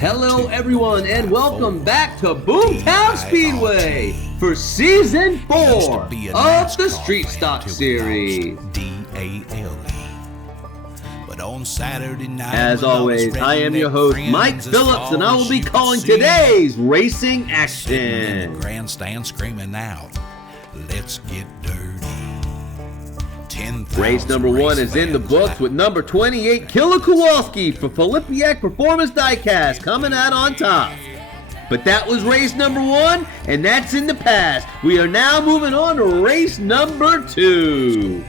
Hello everyone and welcome back to Boomtown Speedway for Season 4 of the Street Stock Series. As always, I am your host Mike Phillips and I will be calling today's racing action. Grandstand screaming out, let's get dirty. Race number 1 is in the books with number 28 Killer Kowalski for Filipiak Performance Diecast coming out on top. But that was race number 1 and that's in the past. We are now moving on to race number 2.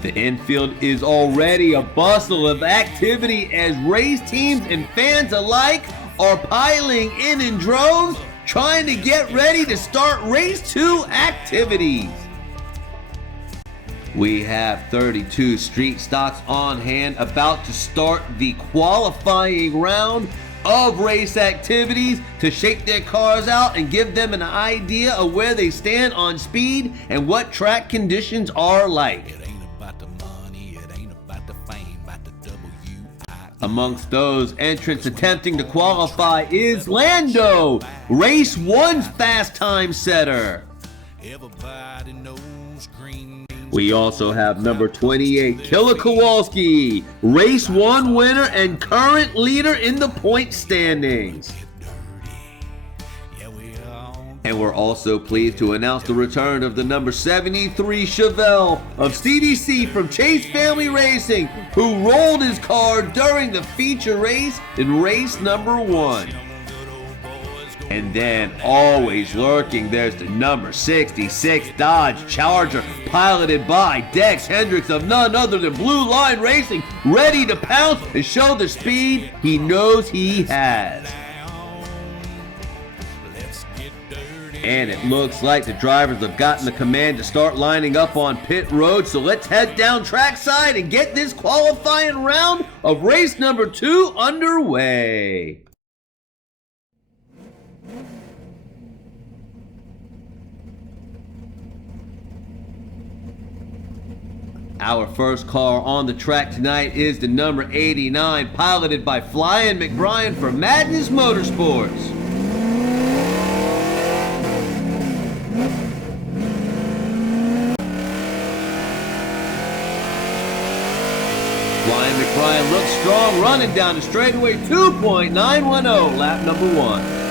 The infield is already a bustle of activity as race teams and fans alike are piling in droves trying to get ready to start race 2 activities. We have 32 street stocks on hand about to start the qualifying round of race activities to shake their cars out and give them an idea of where they stand on speed and what track conditions are like. It ain't about the money, it ain't about the fame, about the W-I. Amongst those entrants attempting to qualify is Lando, Race 1's fast time setter. Everybody knows green. We also have number 28, Killer Kowalski, Race 1 winner and current leader in the point standings. And we're also pleased to announce the return of the number 73 Chevelle of CDC from Chase Family Racing, who rolled his car during the feature race in race number 1. And then, always lurking, there's the number 66 Dodge Charger, piloted by Dex Hendricks of none other than Blue Line Racing, ready to pounce and show the speed he knows he has. And it looks like the drivers have gotten the command to start lining up on pit road, so let's head down trackside and get this qualifying round of race number 2 underway. Our first car on the track tonight is the number 89, piloted by Flying McBrien for Madness Motorsports. Flying McBrien looks strong, running down the straightaway 2.910, lap number 1.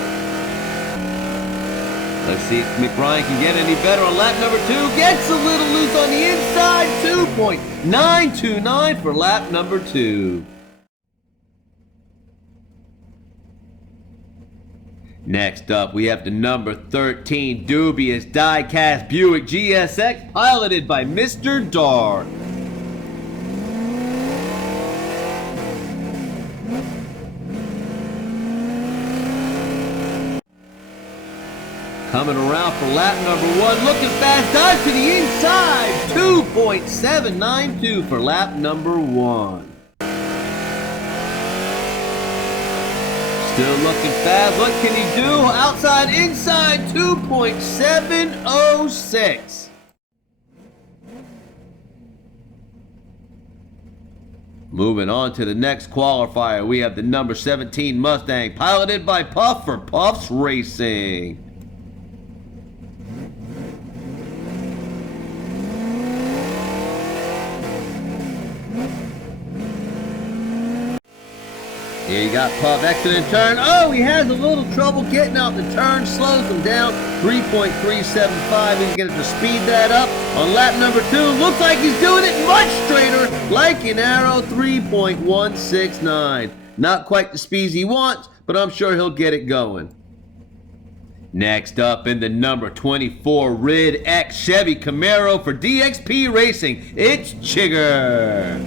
Let's see if McBrien can get any better on lap number 2. Gets a little loose on the inside. 2.929 for lap number 2. Next up, we have the number 13 dubious Diecast Buick GSX, piloted by Mr. Dark. Coming around for lap number 1, looking fast, dives to the inside, 2.792 for lap number 1. Still looking fast, what can he do? Outside, inside, 2.706. Moving on to the next qualifier, we have the number 17 Mustang, piloted by Puff for Puffs Racing. Here you got Puff, excellent turn. Oh, he has a little trouble getting out the turn, slows him down, 3.375. He's going to speed that up on lap number 2. Looks like he's doing it much straighter, like an arrow, 3.169. Not quite the speeds he wants, but I'm sure he'll get it going. Next up in the number 24 Rid X Chevy Camaro for DXP Racing, it's Chigger.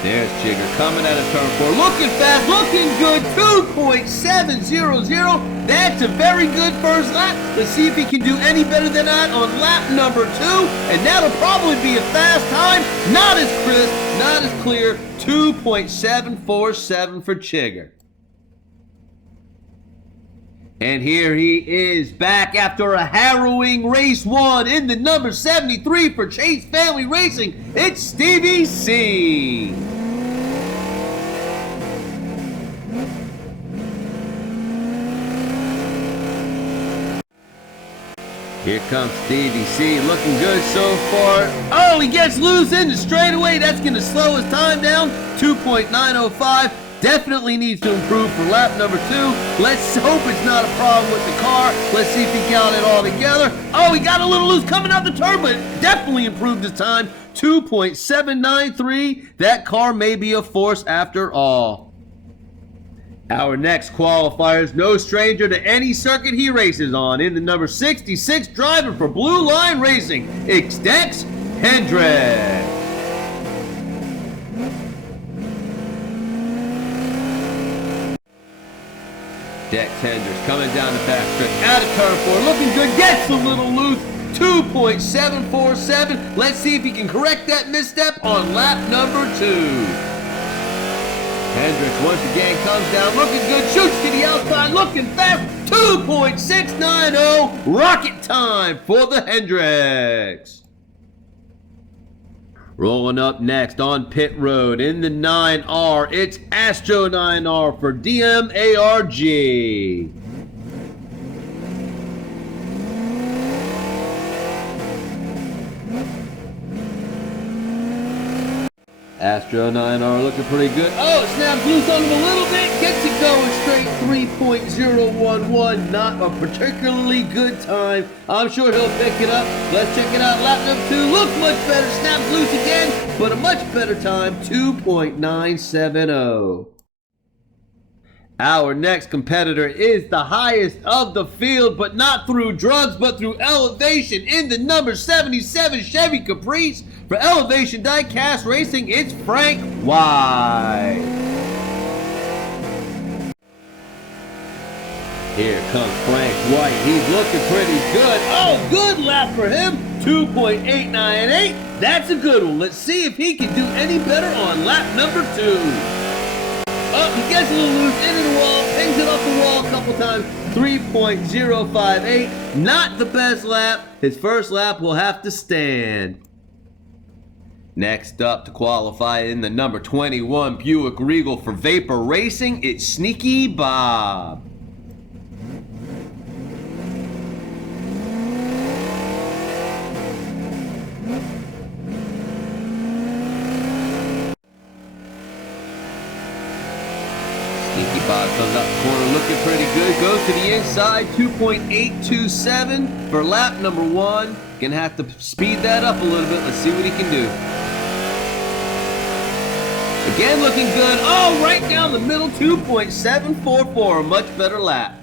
There's Chigger coming out of turn 4, looking fast, looking good, 2.700. That's a very good first lap. Let's see if he can do any better than that on lap number 2, and that'll probably be a fast time. Not as crisp, not as clear, 2.747 for Chigger. And here he is back after a harrowing race one in the number 73 for Chase Family Racing. It's Stevie C. Here comes Stevie C, looking good so far. Oh, he gets loose in the straightaway. That's going to slow his time down. 2.905. Definitely needs to improve for lap number 2. Let's hope it's not a problem with the car. Let's see if he got it all together. Oh, he got a little loose coming out the turn, but definitely improved his time. 2.793. That car may be a force after all. Our next qualifier is no stranger to any circuit he races on. In the number 66 driver for Blue Line Racing, it's Dex Hendrick. Dex Hendricks coming down the backstretch, out of turn 4, looking good, gets a little loose, 2.747. Let's see if he can correct that misstep on lap number 2. Hendricks once again comes down, looking good, shoots to the outside, looking fast, 2.690, rocket time for the Hendricks. Rolling up next on pit road in the 9R, it's Astro 9R for DMARG. Astro 9R looking pretty good. Oh, it snaps loose on him a little bit. Gets it going straight. 3.011. Not a particularly good time. I'm sure he'll pick it up. Let's check it out. Lap number 2. Looks much better. Snaps loose again, but a much better time. 2.970. Our next competitor is the highest of the field, but not through drugs, but through elevation. In the number 77 Chevy Caprice for Elevation Diecast Racing, it's Frank White. Here comes Frank White. He's looking pretty good. Oh, good lap for him. 2.898. That's a good one. Let's see if he can do any better on lap number 2. Oh, he gets a little loose into the wall, pings it off the wall a couple times. 3.058. Not the best lap. His first lap will have to stand. Next up to qualify in the number 21 Buick Regal for Vapor Racing, it's Sneaky Bob. Sneaky Bob comes out the corner looking pretty good. Goes to the inside, 2.827 for lap number 1. Gonna have to speed that up a little bit. Let's see what he can do. Again looking good. Oh, right down the middle, 2.744. A much better lap.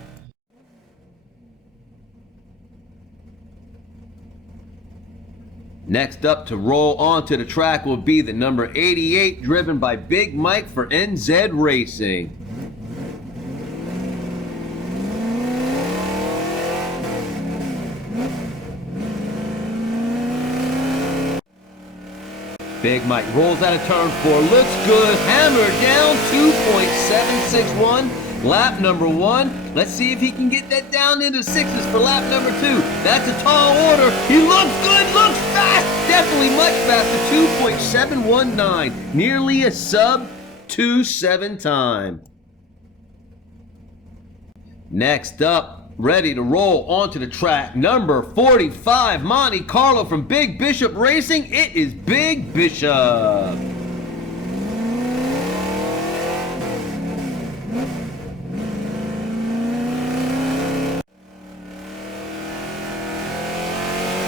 Next up to roll onto the track will be the number 88, driven by Big Mike for NZ Racing. Big Mike rolls out of turn 4, looks good, hammered down, 2.761, lap number 1. Let's see if he can get that down into 6s for lap number 2. That's a tall order. He looks good, looks fast, definitely much faster, 2.719, nearly a sub 2.7 time. Next up, ready to roll onto the track, number 45 Monte Carlo from Big Bishop Racing. It is Big Bishop.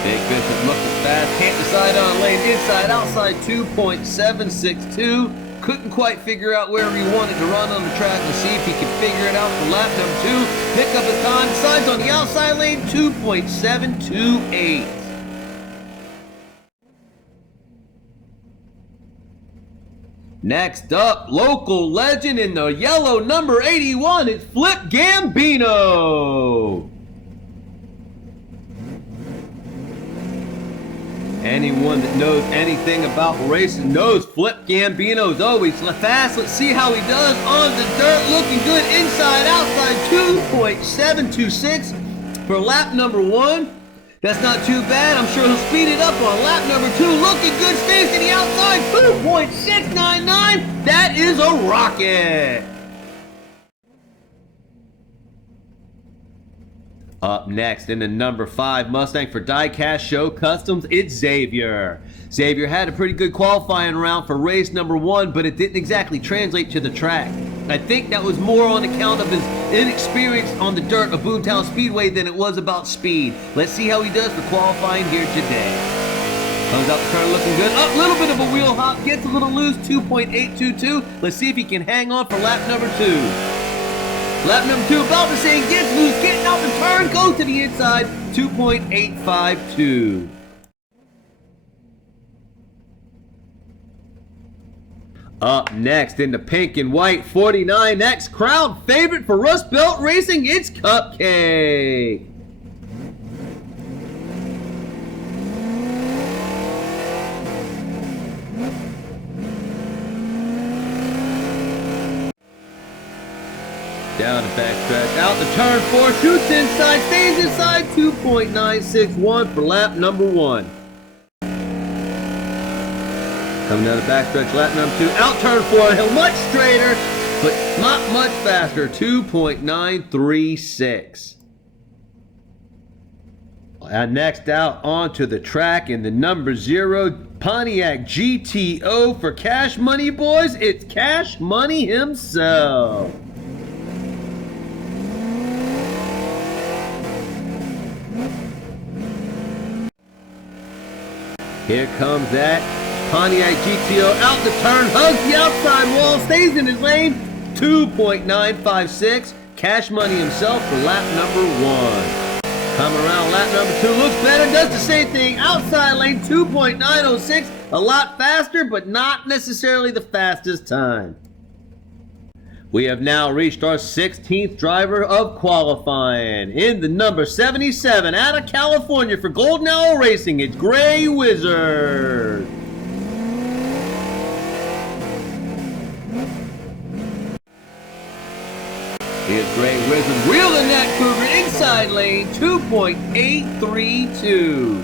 Big Bishop looking fast, can't decide on lane, inside, outside, 2.762. Couldn't quite figure out where he wanted to run on the track. Let's see if he can figure it out for lap number 2. Pick up his time, decides on the outside lane, 2.728. Next up, local legend in the yellow number 81, it's Flip Gambino. Anyone that knows anything about racing knows Flip Gambino is always fast. Let's see how he does on the dirt. Looking good inside, outside, 2.726 for lap number 1. That's not too bad. I'm sure he'll speed it up on lap number 2. Looking good, stays to the outside, 2.699. That is a rocket. Up next in the number 5 Mustang for Diecast Show Customs, it's Xavier. Xavier had a pretty good qualifying round for race number 1, but it didn't exactly translate to the track. I think that was more on account of his inexperience on the dirt of Boomtown Speedway than it was about speed. Let's see how he does for qualifying here today. Comes out the turn looking good. Up, little bit of a wheel hop, gets a little loose, 2.822. Let's see if he can hang on for lap number 2. Lap number 2, about the same, gets loose, getting out the turn, goes to the inside, 2.852. Up next in the pink and white 49X crowd favorite for Rust Belt Racing, it's Cupcake. Down the backstretch, out the turn 4, shoots inside, stays inside, 2.961 for lap number 1. Coming down the backstretch, lap number 2, out turn 4, hill much straighter, but not much faster, 2.936. And next out onto the track in the number 0 Pontiac GTO for Cash Money boys, it's Cash Money himself. Here comes that Pontiac GTO out the turn, hugs the outside wall, stays in his lane, 2.956. Cash Money himself for lap number 1. Coming around lap number 2, looks better, does the same thing, outside lane, 2.906. A lot faster, but not necessarily the fastest time. We have now reached our 16th driver of qualifying. In the number 77 out of California for Golden Owl Racing, it's Gray Wizard. Here's Gray Wizard wheeling that Cougar inside lane, 2.832.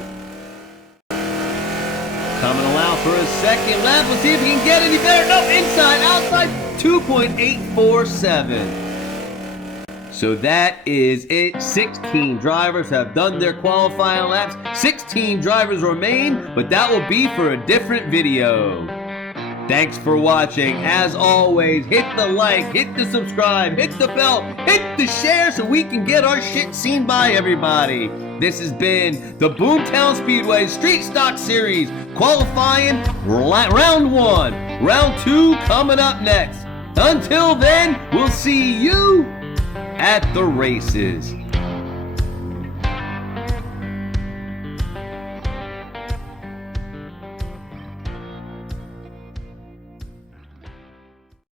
Coming along for his second lap. Let's see if he can get any better. No, inside, outside, 2.847. So that is it. 16 drivers have done their qualifying laps. 16 drivers remain, but that will be for a different video. Thanks for watching. As always, hit the like, hit the subscribe, hit the bell, hit the share so we can get our shit seen by everybody. This has been the Boomtown Speedway Street Stock Series qualifying round 1. Round 2 coming up next. Until then, we'll see you at the races.